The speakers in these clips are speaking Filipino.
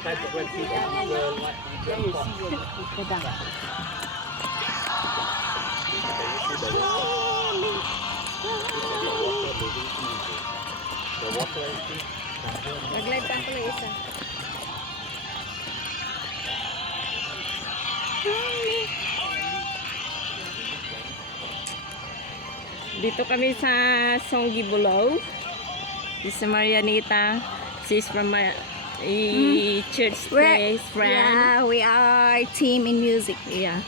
Mag-live pa pala isa. Dito kami sa Songgi Bulao. This is Marianita. She's from my church place friend. Yeah, we are team in music. Yeah.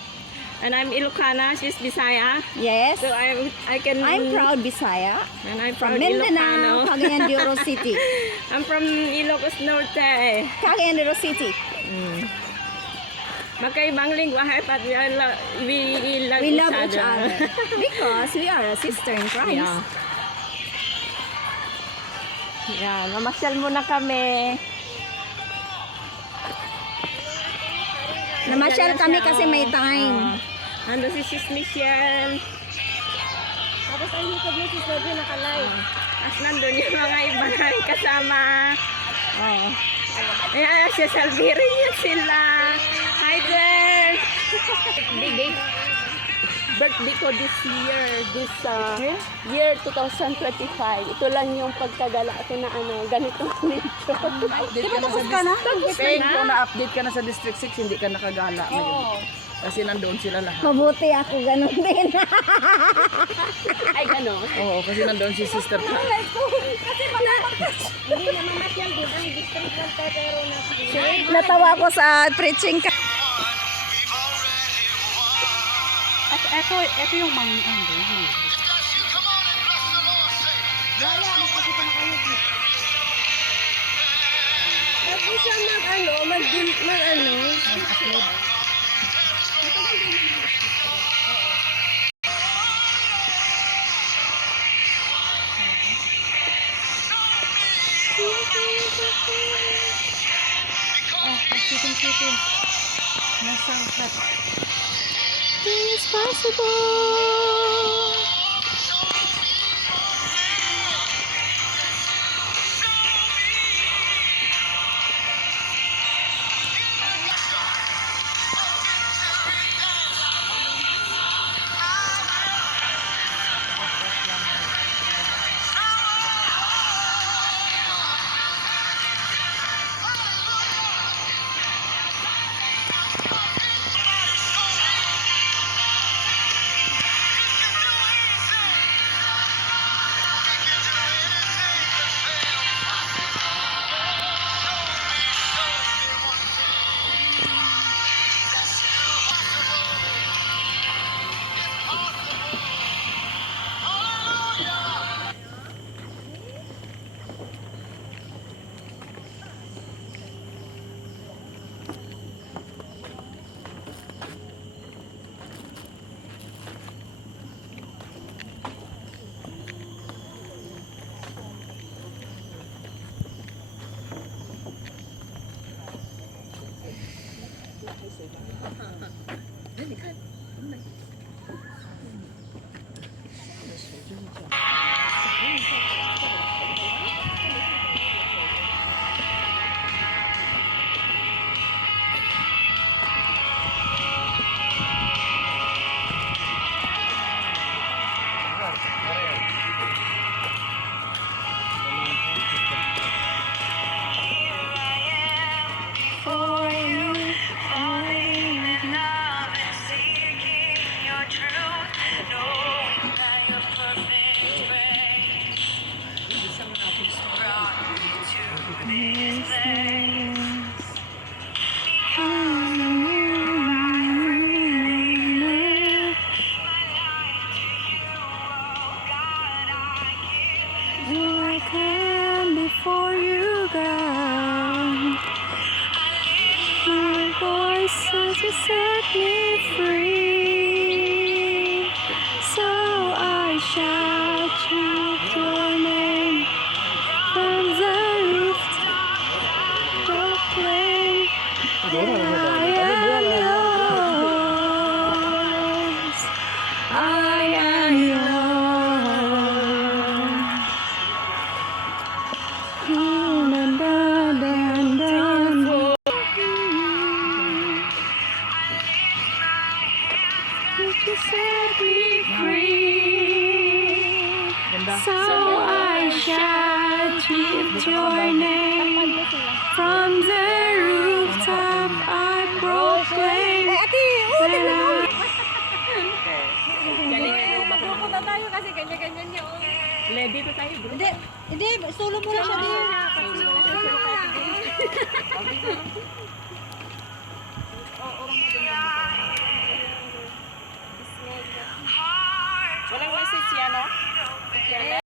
And I'm Ilocana. She's Bisaya. Yes. So I'm proud Bisaya. And I'm From proud Mindanao, Ilocano. Cagayan de Oro City. I'm from Ilocos Norte. Cagayan de Oro City. Magkaibang lingwa, but we love We love each other because we are a sister in Christ. Yeah. Yan, mamasyal muna kami. Namasyal kami kasi may time. Ando si Sis Michelle. Tapos ang hikab niya si Sophie nakalive. As nandun yung mga iba na kasama. Oh. Ayan, si Salviri niya sila. Hi there! Birthday ko this year 2025. Ito lang yung pagkagala ko na ganitong medyo. Di ba tapos ka na? Kung na-update ka na sa District 6, hindi ka nakagala ngayon. Kasi nandoon sila lahat. Mabuti ako ganun din. Ay, gano'n. Oo, kasi nandoon si Sister Pa. Hindi naman masyal din ang district ng pero na Natawa ko sa preaching ka. Ito yung Tapos siya mag-upload. It's possible. To set me free, so I shout your name from the rooftop. So I shall lift your name from the rooftop. I proclaim that I... Galingan mo ba? Pupunta tayo kasi ganyan-ganyan niya. Lady pa tayo, bro. Hindi, solo mo na siya din.